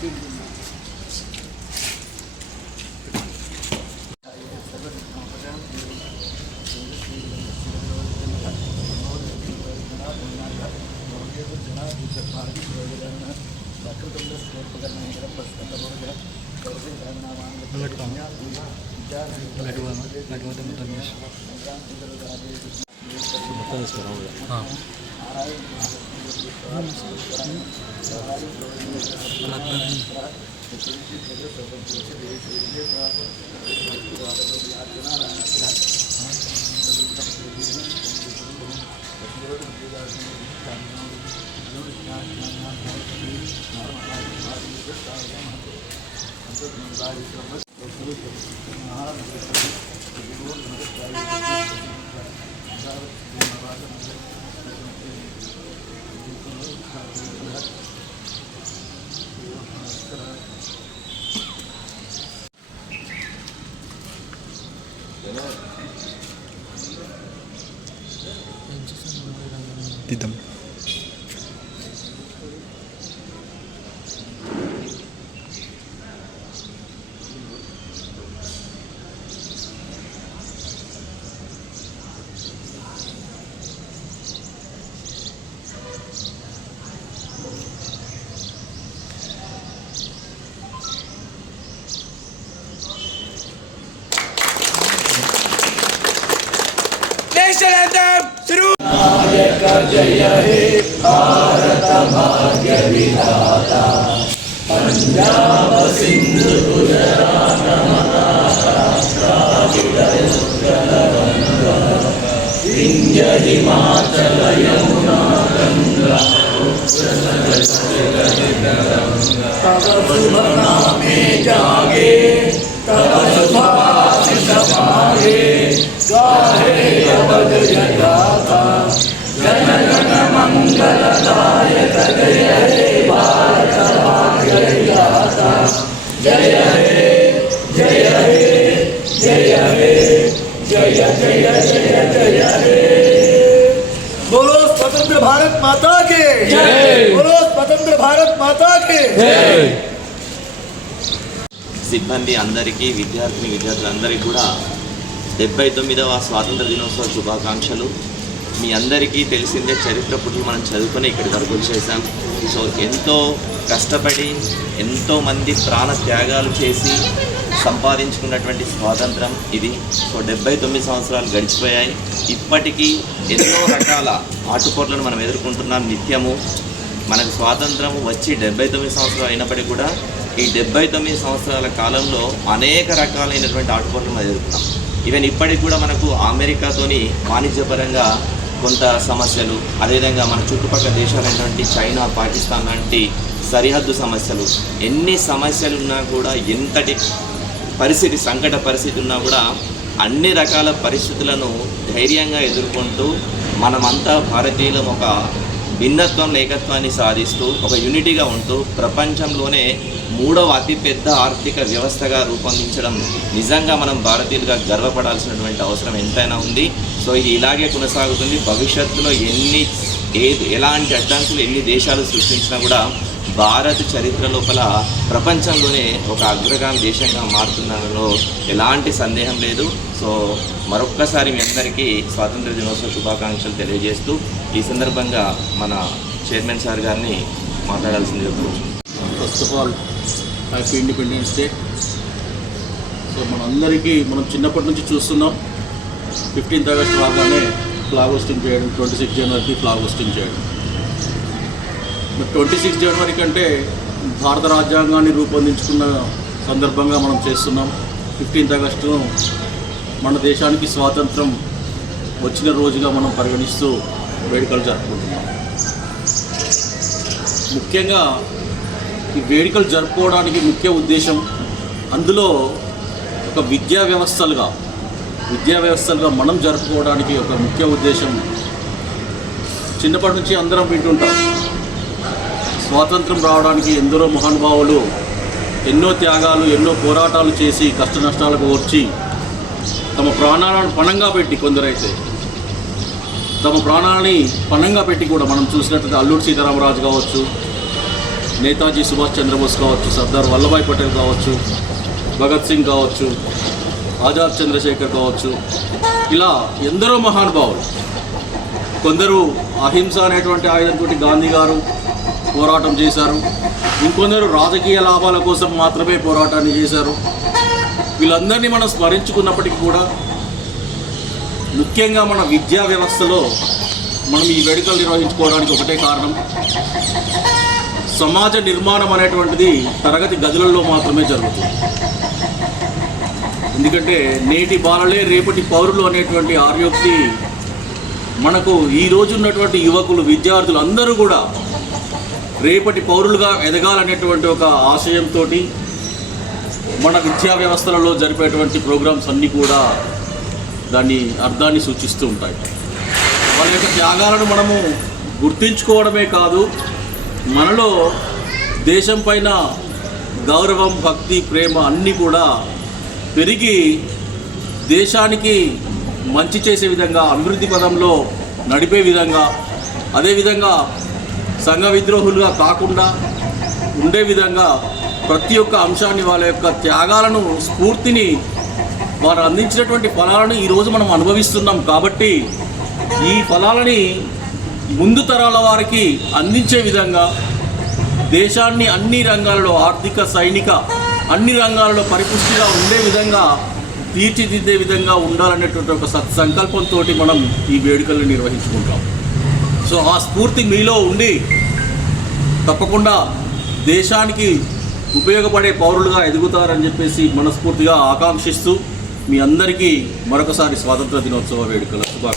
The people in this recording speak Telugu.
Tidak. Nation anthem through जय हे भारत भाग्य विधाता पंजाब सिंधु गुजरात विंध्य हिमाचल यमुना गंगा तब शुभ नामे जागे तब शुभाशिष मागे गाहे अवध जगाता जन गण मंगलदायक जय हे भारत भाग्य विधाता जय हे जय हे जय हे जय जय जय जय हे। बोलो स्वतंत्र भारत माता के जय। बोलो स्वतंत्र भारत माता के जय। సిబ్బంది అందరికీ విద్యార్థులందరికీ కూడా 79వ స్వాతంత్ర దినోత్సవ శుభాకాంక్షలు. మీ అందరికీ తెలిసిందే, చరిత్ర పుటలు మనం చదువుకొని ఇక్కడి వరకు వచ్చేసాం. సో ఎంతో కష్టపడి ఎంతోమంది ప్రాణ త్యాగాలు చేసి సంపాదించుకున్నటువంటి స్వాతంత్రం ఇది. సో 79 సంవత్సరాలు గడిచిపోయాయి. ఇప్పటికీ ఎన్నో రకాల ఆటుపోట్లను మనం ఎదుర్కొంటున్నాం నిత్యము. మనకు స్వాతంత్రం వచ్చి 79 సంవత్సరాలు అయినప్పటికీ కూడా ఈ 79 సంవత్సరాల కాలంలో అనేక రకాలైనటువంటి ఆటుపోట్లు మనం ఎదుర్కొన్నాం. ఈవెన్ ఇప్పటికి కూడా మనకు అమెరికాతోని వాణిజ్యపరంగా కొంత సమస్యలు, అదేవిధంగా మన చుట్టుపక్కల దేశాలైనటువంటి చైనా, పాకిస్తాన్ లాంటి సరిహద్దు సమస్యలు, ఎన్ని సమస్యలు ఉన్నా కూడా, ఎంతటి పరిస్థితి సంకట పరిస్థితి ఉన్నా కూడా అన్ని రకాల పరిస్థితులను ధైర్యంగా ఎదుర్కొంటూ మనమంతా భారతీయులం ఒక భిన్నత్వం ఏకత్వాన్ని సాధిస్తూ ఒక యూనిటీగా ఉంటూ ప్రపంచంలోనే 3వ అతిపెద్ద ఆర్థిక వ్యవస్థగా రూపొందించడం నిజంగా మనం భారతీయులుగా గర్వపడాల్సినటువంటి అవసరం ఎంతైనా ఉంది. సో ఇది ఇలాగే కొనసాగుతుంది. భవిష్యత్తులో ఎలాంటి అడ్డంకులు ఎన్ని దేశాలు సృష్టించినా కూడా భారత్ చరిత్ర లోపల ప్రపంచంలోనే ఒక అగ్రగామి దేశంగా మారుతున్నలో ఎలాంటి సందేహం లేదు. సో మరొక్కసారి మీ అందరికీ స్వాతంత్ర దినోత్సవ శుభాకాంక్షలు తెలియజేస్తూ ఈ సందర్భంగా మన చైర్మన్ సార్ గారిని మాట్లాడాల్సిందిగా కోరుతున్నాను. First of all happy independence day. So మనందరికీ మనం చిన్నప్పటి నుంచి చూస్తున్నాం, 15th ఆగస్ట్ రాగానే ఫ్లాగ్ హోస్టింగ్ చేయడం, 26 జనవరికి ఫ్లాగ్ హోస్టింగ్ చేయడం. 26 జనవరి కంటే భారత రాజ్యాంగాన్ని రూపొందించుకున్న సందర్భంగా మనం చేస్తున్నాం. 15th ఆగస్టును మన దేశానికి స్వాతంత్రం వచ్చిన రోజుగా మనం పరిగణిస్తూ వేడుకలు జరుపుకుంటున్నాం. ముఖ్యంగా ఈ వేడుకలు జరుపుకోవడానికి ముఖ్య ఉద్దేశం, అందులో ఒక విద్యా వ్యవస్థలుగా మనం జరుపుకోవడానికి ఒక ముఖ్య ఉద్దేశం, చిన్నప్పటి నుంచి అందరం వింటుంటాం, స్వాతంత్రం రావడానికి ఎందరో మహానుభావులు ఎన్నో త్యాగాలు, ఎన్నో పోరాటాలు చేసి కష్ట నష్టాలకు ఓర్చి తమ ప్రాణాలను పణంగా పెట్టి, కొందరైతే తమ ప్రాణాలని పణంగా పెట్టి కూడా మనం చూసినట్లయితే అల్లూరి సీతారామరాజు కావచ్చు, నేతాజీ సుభాష్ చంద్రబోస్ కావచ్చు, సర్దార్ వల్లభాయ్ పటేల్ కావచ్చు, భగత్ సింగ్ కావచ్చు, ఆజాద్ చంద్రశేఖర్ కావచ్చు, ఇలా ఎందరో మహానుభావులు. కొందరు అహింస అనేటువంటి ఆయుధంతో గాంధీ గారు పోరాటం చేశారు, ఇంకొందరు రాజకీయ లాభాల కోసం మాత్రమే పోరాటాన్ని చేశారు. వీళ్ళందరినీ మనం స్మరించుకున్నప్పటికీ కూడా ముఖ్యంగా మన విద్యా వ్యవస్థలో మనం ఈ వేడుకలు నిర్వహించుకోవడానికి ఒకటే కారణం, సమాజ నిర్మాణం అనేటువంటిది తరగతి గదులలో మాత్రమే జరుగుతుంది. ఎందుకంటే నేటి బాలలే రేపటి పౌరులు అనేటువంటి ఆర్యోక్తి మనకు ఈ రోజు ఉన్నటువంటి యువకులు, విద్యార్థులు అందరూ కూడా రేపటి పౌరులుగా ఎదగాలనేటువంటి ఒక ఆశయంతో మన విద్యా వ్యవస్థలలో జరిపేటువంటి ప్రోగ్రామ్స్ అన్నీ కూడా దాన్ని అర్థాన్ని సూచిస్తూ ఉంటాయి. వాళ్ళ యొక్క త్యాగాలను మనము గుర్తించుకోవడమే కాదు, మనలో దేశం పైన గౌరవం, భక్తి, ప్రేమ అన్నీ కూడా పెరిగి దేశానికి మంచి చేసే విధంగా, అభివృద్ధి పదంలో నడిపే విధంగా, అదేవిధంగా సంఘ విద్రోహులుగా కాకుండా ఉండే విధంగా ప్రతి ఒక్క అంశాన్ని, వాళ్ళ యొక్క త్యాగాలను, స్ఫూర్తిని, వారు అందించినటువంటి ఫలాలను ఈరోజు మనం అనుభవిస్తున్నాం. కాబట్టి ఈ ఫలాలని ముందు తరాల వారికి అందించే విధంగా దేశాన్ని అన్ని రంగాలలో, ఆర్థిక, సైనిక అన్ని రంగాలలో పరిపుష్టిగా ఉండే విధంగా, తీర్చిదిద్దే విధంగా ఉండాలనేటువంటి ఒక సత్సంకల్పంతో మనం ఈ వేడుకలను నిర్వహించుకుంటాం. సో ఆ స్ఫూర్తి మీలో ఉండి తప్పకుండా దేశానికి ఉపయోగపడే పౌరులుగా ఎదుగుతారని చెప్పేసి మనస్ఫూర్తిగా ఆకాంక్షిస్తూ మీ అందరికీ మరొకసారి స్వాతంత్ర దినోత్సవ వేడుకల శుభాకాంక్షలు.